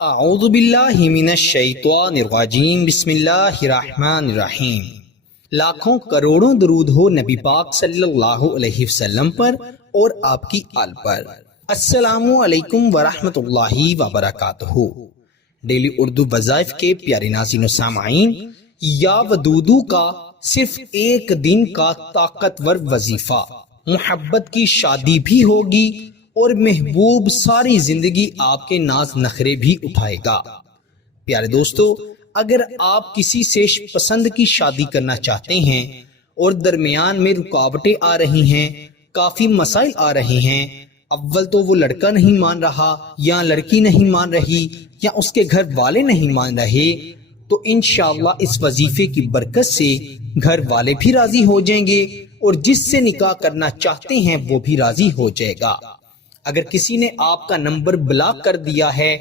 اعوذ باللہ من الشیطان الرجیم بسم اللہ الرحمن الرحیم۔ لاکھوں کروڑوں درود ہو نبی پاک صلی اللہ علیہ وسلم پر اور آپ کی آل پر۔ السلام علیکم ورحمۃ اللہ وبرکاتہ۔ ڈیلی اردو وظائف کے پیارے ناظرین و سامعین، یا ودودو کا صرف ایک دن کا طاقتور وظیفہ، محبت کی شادی بھی ہوگی اور محبوب ساری زندگی آپ کے ناز نخرے بھی اٹھائے گا۔ پیارے دوستو، اگر آپ کسی سے پسند کی شادی کرنا چاہتے ہیں اور درمیان میں رکاوٹیں آ رہی ہیں، کافی مسائل آ رہے ہیں، اول تو وہ لڑکا نہیں مان رہا یا لڑکی نہیں مان رہی یا اس کے گھر والے نہیں مان رہے، تو انشاءاللہ اس وظیفے کی برکت سے گھر والے بھی راضی ہو جائیں گے اور جس سے نکاح کرنا چاہتے ہیں وہ بھی راضی ہو جائے گا۔ اگر کسی نے آپ کا نمبر بلاک کر دیا ہے،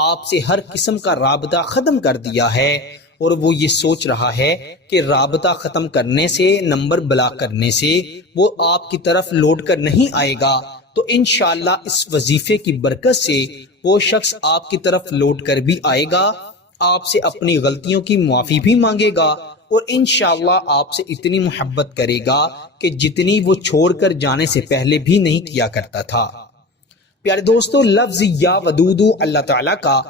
آپ سے ہر قسم کا رابطہ ختم کر دیا ہے اور وہ یہ سوچ رہا ہے کہ رابطہ ختم کرنے سے، نمبر بلاک کرنے سے وہ آپ کی طرف لوٹ کر نہیں آئے گا، تو انشاءاللہ اس وظیفے کی برکت سے وہ شخص آپ کی طرف لوٹ کر بھی آئے گا، آپ سے اپنی غلطیوں کی معافی بھی مانگے گا اور انشاءاللہ آپ سے اتنی محبت کرے گا کہ جتنی وہ چھوڑ کر جانے سے پہلے بھی نہیں کیا کرتا تھا۔ پیارے دوستو، لفظ یا ودودو اللہ تعالیٰ کا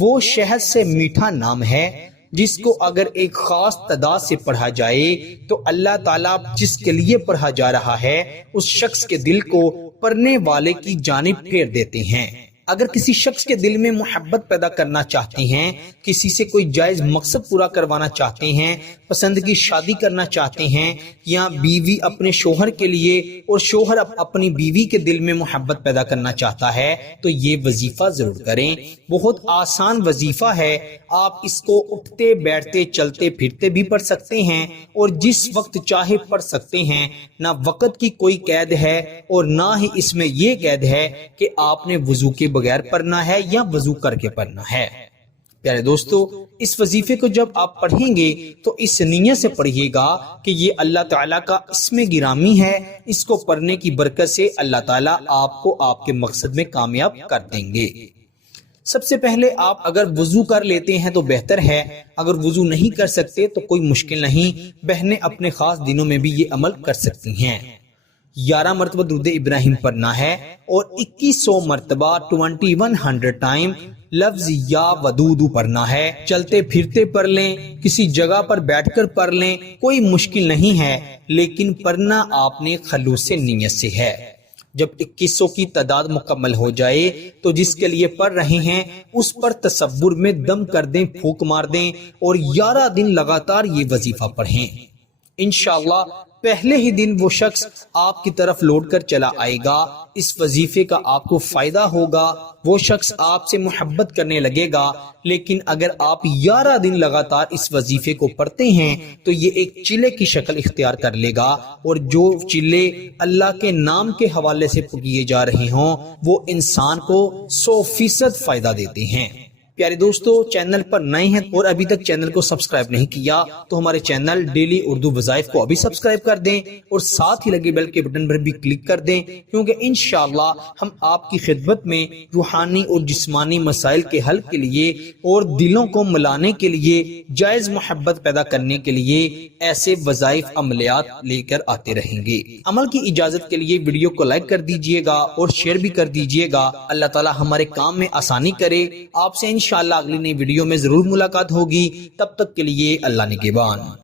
وہ شہد سے میٹھا نام ہے جس کو اگر ایک خاص تعداد سے پڑھا جائے تو اللہ تعالیٰ جس کے لیے پڑھا جا رہا ہے اس شخص کے دل کو پڑھنے والے کی جانب پھیر دیتے ہیں۔ اگر کسی شخص کے دل میں محبت پیدا کرنا چاہتے ہیں، کسی سے کوئی جائز مقصد پورا کروانا چاہتے ہیں، پسند کی شادی کرنا چاہتے ہیں، یا بیوی اپنے شوہر کے لیے اور شوہر اپنی بیوی کے دل میں محبت پیدا کرنا چاہتا ہے، تو یہ وظیفہ ضرور کریں۔ بہت آسان وظیفہ ہے، آپ اس کو اٹھتے بیٹھتے چلتے پھرتے بھی پڑھ سکتے ہیں اور جس وقت چاہے پڑھ سکتے ہیں۔ نہ وقت کی کوئی قید ہے اور نہ ہی اس میں یہ قید ہے کہ آپ نے وضو کے بغیر پڑھنا ہے یا وضو کر کے پڑھنا ہے۔ پیارے دوستو، اس وظیفے کو جب آپ پڑھیں گے تو اس نیت سے پڑھیے گا کہ یہ اللہ تعالیٰ کا اسم گرامی ہے، اس کو پڑھنے کی برکت سے اللہ تعالیٰ آپ کو آپ کے مقصد میں کامیاب کر دیں گے۔ سب سے پہلے آپ اگر وضو کر لیتے ہیں تو بہتر ہے، اگر وضو نہیں کر سکتے تو کوئی مشکل نہیں، بہنیں اپنے خاص دنوں میں بھی یہ عمل کر سکتی ہیں۔ 11 مرتبہ درود ابراہیم پڑھنا ہے اور 2100 مرتبہ 2100 ٹائم لفظ یا ودودو پڑھنا ہے۔ چلتے پھرتے پڑھ لیں، کسی جگہ پر بیٹھ کر پڑھ لیں، کوئی مشکل نہیں ہے، لیکن پڑھنا آپ نے خلوص نیت سے ہے۔ جب 2100 کی تعداد مکمل ہو جائے تو جس کے لیے پڑھ رہے ہیں اس پر تصور میں دم کر دیں، پھونک مار دیں اور 11 دن لگاتار یہ وظیفہ پڑھیں۔ انشاءاللہ پہلے ہی دن وہ شخص آپ کی طرف لوٹ کر چلا آئے گا، اس وظیفے کا آپ کو فائدہ ہوگا، وہ شخص آپ سے محبت کرنے لگے گا۔ لیکن اگر آپ 11 دن لگاتار اس وظیفے کو پڑھتے ہیں تو یہ ایک چلے کی شکل اختیار کر لے گا، اور جو چلے اللہ کے نام کے حوالے سے کیے جا رہے ہوں وہ انسان کو 100% فائدہ دیتے ہیں۔ پیارے دوستو، چینل پر نئے ہیں اور ابھی تک چینل کو سبسکرائب نہیں کیا تو ہمارے چینل ڈیلی اردو وظائف کو ابھی سبسکرائب کر دیں اور ساتھ ہی لگے بیل کے بٹن پر بھی کلک کر دیں، کیونکہ انشاءاللہ ہم آپ کی خدمت میں روحانی اور جسمانی مسائل کے حل کے لیے اور دلوں کو ملانے کے لیے، جائز محبت پیدا کرنے کے لیے ایسے وظائف عملیات لے کر آتے رہیں گے۔ عمل کی اجازت کے لیے ویڈیو کو لائک کر دیجئے گا اور شیئر بھی کر دیجئے گا۔ اللہ تعالی ہمارے کام میں آسانی کرے۔ آپ سے انشاءاللہ اگلی نئی ویڈیو میں ضرور ملاقات ہوگی، تب تک کے لیے اللہ نگہبان۔